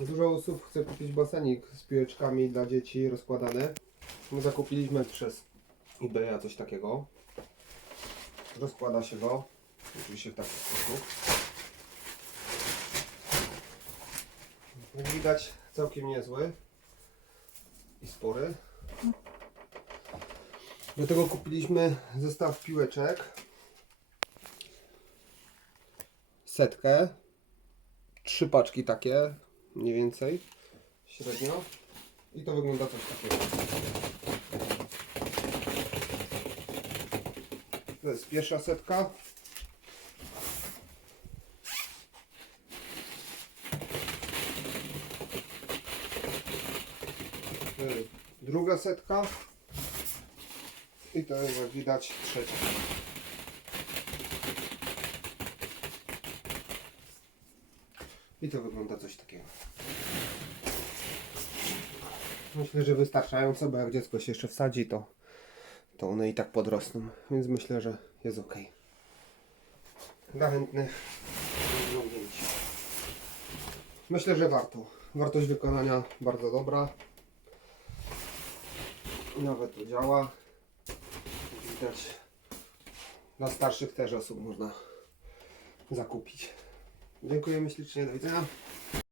Dużo osób chce kupić basenik z piłeczkami dla dzieci rozkładane. My zakupiliśmy przez eBaya coś takiego. Rozkłada się go. Oczywiście w taki sposób. Jak widać całkiem niezły i spory. Do tego kupiliśmy zestaw piłeczek. Setkę. Trzy paczki takie, mniej więcej, średnio. I to wygląda coś takiego. To jest pierwsza setka. Druga setka. I to jest jak widać trzecia. I to wygląda coś takiego. Myślę, że wystarczająco, bo jak dziecko się jeszcze wsadzi, to, to one i tak podrosną. Więc myślę, że jest ok. Dla chętnych. Myślę, że warto. Wartość wykonania bardzo dobra. Nawet to działa. Widać. Dla starszych też osób można zakupić. Dziękujemy ślicznie, do widzenia.